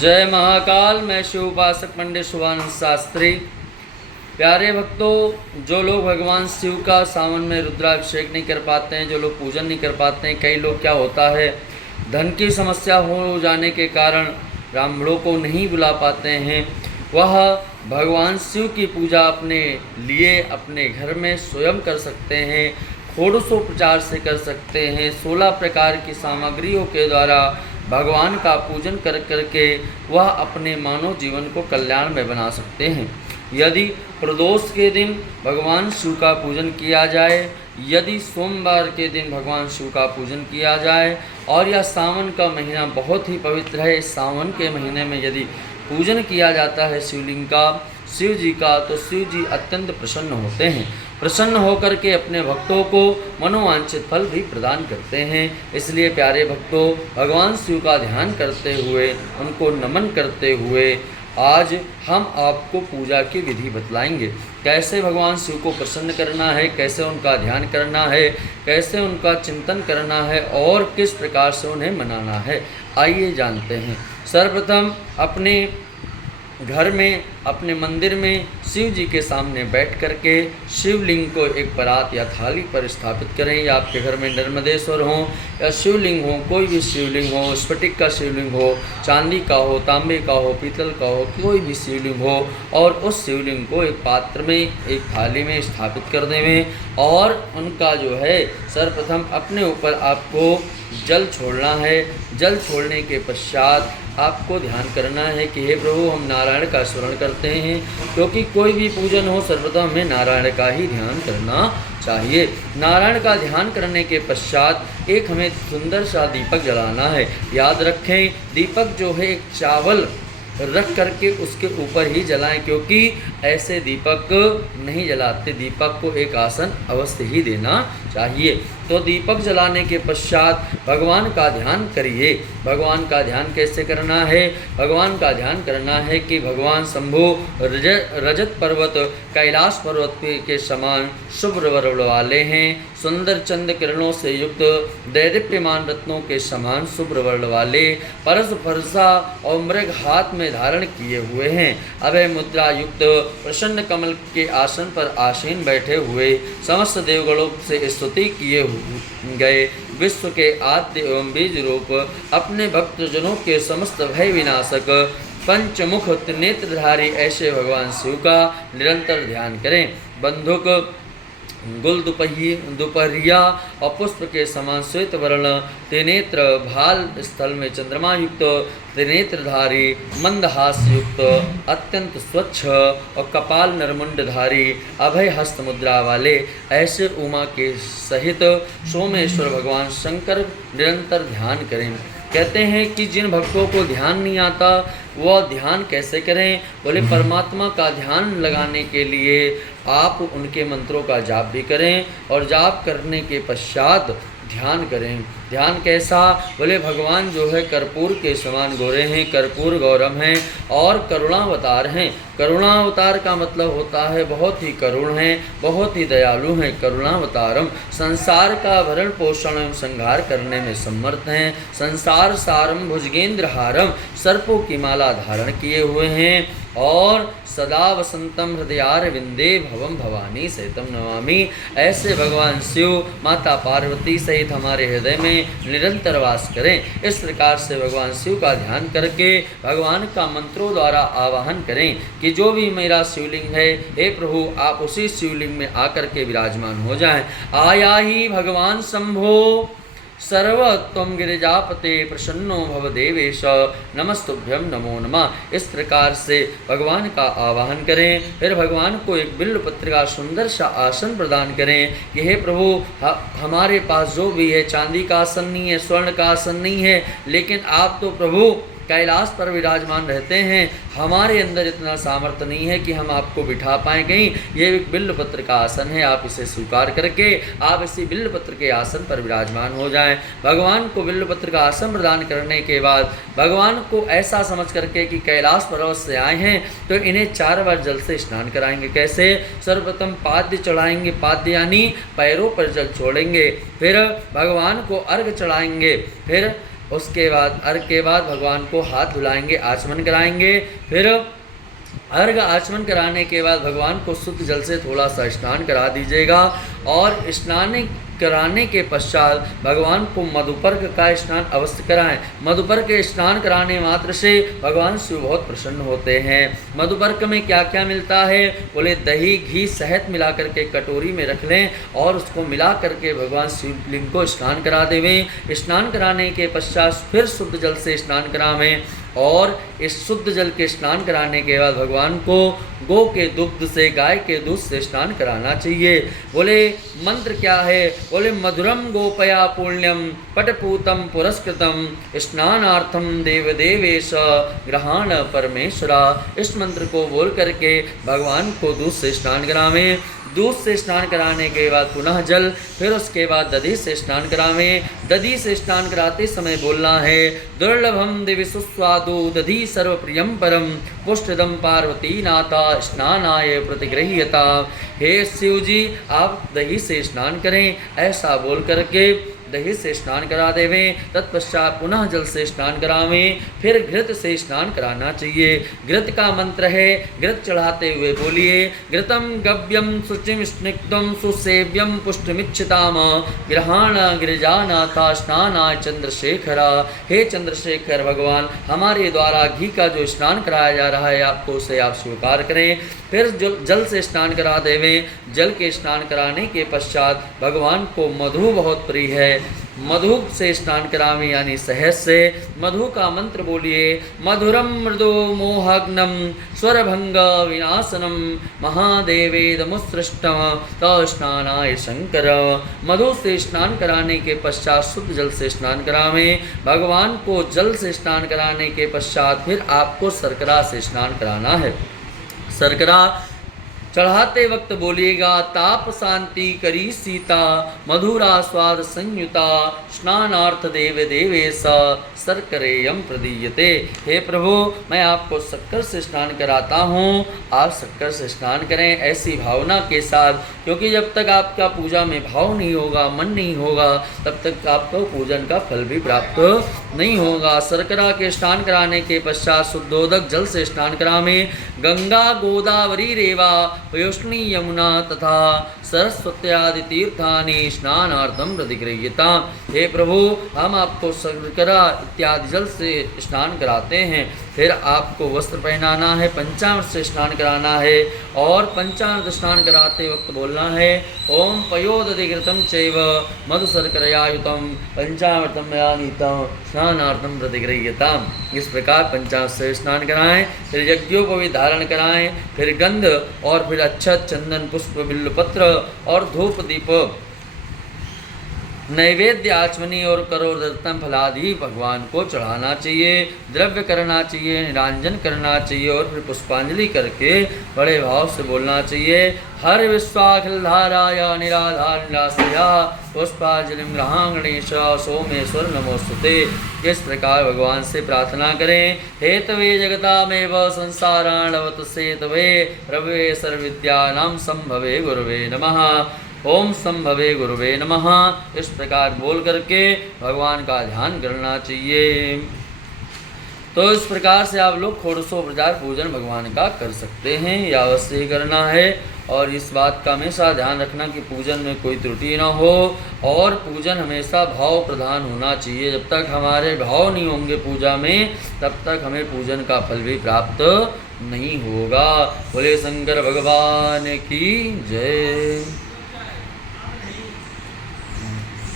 जय महाकाल। मैं शिव उपासक पंडित शुभानंद शास्त्री। प्यारे भक्तों, जो लोग भगवान शिव का सावन में रुद्राभिषेक नहीं कर पाते हैं, जो लोग पूजन नहीं कर पाते हैं, कई लोग क्या होता है धन की समस्या हो जाने के कारण ब्राह्मणों को नहीं बुला पाते हैं, वह भगवान शिव की पूजा अपने लिए अपने घर में स्वयं कर सकते हैं, षोडशोपचार से कर सकते हैं। 16 प्रकार की सामग्रियों के द्वारा भगवान का पूजन कर करके वह अपने मानव जीवन को कल्याण में बना सकते हैं। यदि प्रदोष के दिन भगवान शिव का पूजन किया जाए, यदि सोमवार के दिन भगवान शिव का पूजन किया जाए और यह सावन का महीना बहुत ही पवित्र है, इस सावन के महीने में यदि पूजन किया जाता है शिवलिंग का, शिव जी का, तो शिव जी अत्यंत प्रसन्न होते हैं। प्रसन्न होकर के अपने भक्तों को मनोवांछित फल भी प्रदान करते हैं। इसलिए प्यारे भक्तों, भगवान शिव का ध्यान करते हुए, उनको नमन करते हुए आज हम आपको पूजा की विधि बतलाएंगे। कैसे भगवान शिव को प्रसन्न करना है, कैसे उनका ध्यान करना है, कैसे उनका चिंतन करना है और किस प्रकार से उन्हें मनाना है, आइए जानते हैं। सर्वप्रथम अपने घर में, अपने मंदिर में शिव जी के सामने बैठ करके शिवलिंग को एक परात या थाली पर स्थापित करें, या आपके घर में नर्मदेश्वर हो या शिवलिंग हो, कोई भी शिवलिंग हो, स्फटिक का शिवलिंग हो, चांदी का हो, तांबे का हो, पीतल का हो, कोई भी शिवलिंग हो, और उस शिवलिंग को एक पात्र में, एक थाली में स्थापित कर दें और उनका जो है सर्वप्रथम अपने ऊपर आपको जल छोड़ना है। जल छोड़ने के पश्चात आपको ध्यान करना है कि हे प्रभु, हम नारायण का स्मरण करते हैं, क्योंकि कोई भी पूजन हो सर्वप्रथम हमें नारायण का ही ध्यान करना चाहिए। नारायण का ध्यान करने के पश्चात एक हमें सुंदर सा दीपक जलाना है। याद रखें, दीपक जो है एक चावल रख करके उसके ऊपर ही जलाएं, क्योंकि ऐसे दीपक नहीं जलाते, दीपक को एक आसन अवश्य ही देना चाहिए। तो दीपक जलाने के पश्चात भगवान का ध्यान करिए। भगवान का ध्यान कैसे करना है? भगवान का ध्यान करना है कि भगवान शंभु रजत पर्वत, कैलाश पर्वत के समान शुभ्र वर्ण वाले हैं, सुंदर चंद्र किरणों से युक्त, दैदीप्यमान रत्नों के समान शुभ्र वर्ण वाले, परस फरसा और मृग हाथ में धारण किए हुए हैं, अभय मुद्रा युक्त, प्रसन्न कमल के आसन पर आसीन बैठे हुए, समस्त देवगणों से स्तुति किए गए, विश्व के आद्य एवं बीज रूप, अपने भक्तजनों के समस्त भय विनाशक, पंचमुख त्रिनेत्रधारी ऐसे भगवान शिव का निरंतर ध्यान करें। बंधुक, गुल दुपहरिया और पुष्प के समान श्वेत वर्ण, त्रिनेत्र, भाल स्थल में चंद्रमा युक्त, त्रिनेत्रधारी, मंदहास युक्त, अत्यंत स्वच्छ और कपाल नरमुंडधारी, अभय हस्त मुद्रा वाले ऐसे उमा के सहित सोमेश्वर भगवान शंकर निरंतर ध्यान करें। कहते हैं कि जिन भक्तों को ध्यान नहीं आता वह ध्यान कैसे करें? बोले, परमात्मा का ध्यान लगाने के लिए आप उनके मंत्रों का जाप भी करें और जाप करने के पश्चात ध्यान करें। ध्यान कैसा? बोले, भगवान जो है कर्पूर के समान गोरे हैं, कर्पूर गौरम हैं और करुणावतार हैं। करुणावतार का मतलब होता है बहुत ही करुण हैं, बहुत ही दयालु हैं। करुणावतारम, संसार का भरण पोषण एवं संहार करने में समर्थ हैं। संसार सारम भुजगेंद्र हारम, सर्पों की माला धारण किए हुए हैं और सदा वसंतम हृदयार विंदे भवम भवानी सहितम नमामि। ऐसे भगवान शिव माता पार्वती सहित हमारे हृदय में निरंतर वास करें। इस प्रकार से भगवान शिव का ध्यान करके भगवान का मंत्रों द्वारा आवाहन करें कि जो भी मेरा शिवलिंग है, हे प्रभु, आप उसी शिवलिंग में आकर के विराजमान हो जाएं। आया ही भगवान शंभो सर्वत्वं गिरिजापते प्रसन्नो भव देवेश नमस्तुभ्यं नमो नमः। इस प्रकार से भगवान का आवाहन करें। फिर भगवान को एक बिल्वपत्र का सुंदर सा आसन प्रदान करें कि हे प्रभु, हमारे पास जो भी है, चांदी का आसन नहीं है, स्वर्ण का आसन नहीं है, लेकिन आप तो प्रभु कैलाश पर विराजमान रहते हैं, हमारे अंदर इतना सामर्थ्य नहीं है कि हम आपको बिठा पाएँ कहीं। ये एक बिल्वपत्र का आसन है, आप इसे स्वीकार करके आप इसी बिल्वपत्र के आसन पर विराजमान हो जाएं। भगवान को बिल्वपत्र का आसन प्रदान करने के बाद भगवान को ऐसा समझ करके कि कैलाश पर्वत से आए हैं तो इन्हें 4 बार जल से स्नान कराएंगे। कैसे? सर्वप्रथम पाद्य चढ़ाएंगे, पाद्य यानी पैरों पर जल छोड़ेंगे, फिर भगवान को अर्घ चढ़ाएंगे, फिर उसके बाद अर्घ के बाद भगवान को हाथ धुलाएंगे, आचमन कराएंगे। फिर अर्घ आचमन कराने के बाद भगवान को शुद्ध जल से थोड़ा सा स्नान करा दीजिएगा और स्नान कराने के पश्चात भगवान को मधुपर्क का स्नान अवश्य कराएं। मधुपर्क के स्नान कराने मात्र से भगवान शिव बहुत प्रसन्न होते हैं। मधुपर्क में क्या क्या मिलता है? बोले दही, घी, शहद मिला करके कटोरी में रख लें और उसको मिला करके भगवान शिवलिंग को स्नान करा देवें। स्नान कराने के पश्चात फिर शुद्ध जल से स्नान करावें और इस शुद्ध जल के स्नान कराने के बाद भगवान को गौ के दुग्ध से, गाय के दूध से स्नान कराना चाहिए। बोले मंत्र क्या है? बोले मधुरम गोपया पुण्यम पटपूतम पुरस्कृतम स्नानार्थम देव देवेश ग्रहण परमेश्वरा। इस मंत्र को बोल करके भगवान को दूध से स्नान करावें। दूध से स्नान कराने के बाद पुनः जल, फिर उसके बाद दधी से स्नान करावें। दधी से स्नान कराते समय बोलना है दुर्लभम दिव्य सुस्वादु दधी सर्वप्रियम परम पुष्टदम पार्वती नाथा स्नानाय प्रतिगृह्यता। हे शिव जी, आप दही से स्नान करें, ऐसा बोल करके दही से स्नान करा देवें। तत्पश्चात पुनः जल से स्नान करावें। फिर घृत से स्नान कराना चाहिए। घृत का मंत्र है, घृत चढ़ाते हुए बोलिए घृतम गव्यम शुचिम स्निग्धम सुसेव्यम पुष्टमिच्छिताम ग्रहण गिरिजानाथा स्नानाय चंद्रशेखरा। हे चंद्रशेखर भगवान, हमारे द्वारा घी का जो स्नान कराया जा रहा है आपको उसे आप स्वीकार करें। फिर जल से स्नान करा देवें। जल के स्नान कराने के पश्चात भगवान को मधु बहुत प्रिय है, मधु से स्नान करावें यानी शहद से। मधु का मंत्र बोलिए मधुरम मृदो मोहाग्नम स्वरभंग विनाशनम महादेवेदमुत्सृष्टम तस्नानाय शंकर। मधु से स्नान कराने के पश्चात शुद्ध जल से स्नान करावें। भगवान को जल से स्नान कराने के पश्चात फिर आपको शर्करा से स्नान कराना है। शर्करा चढ़ाते वक्त बोलिएगा ताप शांति करी सीता मधुरा स्वाद संयुता स्नानार्थ देव देवेश शर्करेयम प्रदीयते। हे प्रभु, मैं आपको शक्कर से स्नान कराता हूँ, आप शक्कर से स्नान करें ऐसी भावना के साथ, क्योंकि जब तक आपका पूजा में भाव नहीं होगा, मन नहीं होगा, तब तक आपको पूजन का फल भी प्राप्त नहीं होगा। शर्करा के स्नान कराने के पश्चात शुद्धोदक जल से स्नान करावें। गंगा गोदावरी रेवा पयोष्णी यमुना तथा सरस्वत्यादि तीर्थानि स्नानार्थम प्रतिगृह्यता। हे प्रभु, हम आपको शर्करा इत्यादि जल से स्नान कराते हैं। फिर आपको वस्त्र पहनाना है, पंचामृत से स्नान कराना है और पंचामृत स्नान कराते वक्त बोलना है ओम पयोदधिकृतं चैव मधु शर्करयायुतं पंचामृतं मया नीतं स्नानार्थम प्रतिगृह्यताम्। इस प्रकार पंचामृत से स्नान कराएं, फिर यज्ञोपवीत धारण कराएं, फिर गंध और फिर अक्षत, चंदन, पुष्प, बिल्वपत्र और धूप दीप नैवेद्य आचमनी और करोड़ दत्तम फलादि भगवान को चढ़ाना चाहिए। द्रव्य करना चाहिए, निरांजन करना चाहिए और फिर पुष्पांजलि करके बड़े भाव से बोलना चाहिए हर विश्वाखिलधाराय निराधार निराश्रया पुष्पांजलिं ग्रहां गणेश सोमेश्वर नमोस्तुते। इस प्रकार भगवान से प्रार्थना करें हे तवे जगतामेव संसाराणवत सेतवे रवे सर्वविद्यानां संभवे गुरवे नमः। ओम संभवे गुरुवे नमः। इस प्रकार बोल करके भगवान का ध्यान करना चाहिए। तो इस प्रकार से आप लोग षोडशोपचार पूजन भगवान का कर सकते हैं, या अवश्य ही करना है। और इस बात का हमेशा ध्यान रखना कि पूजन में कोई त्रुटि ना हो और पूजन हमेशा भाव प्रधान होना चाहिए। जब तक हमारे भाव नहीं होंगे पूजा में, तब तक हमें पूजन का फल भी प्राप्त नहीं होगा। बोले शंकर भगवान की जय।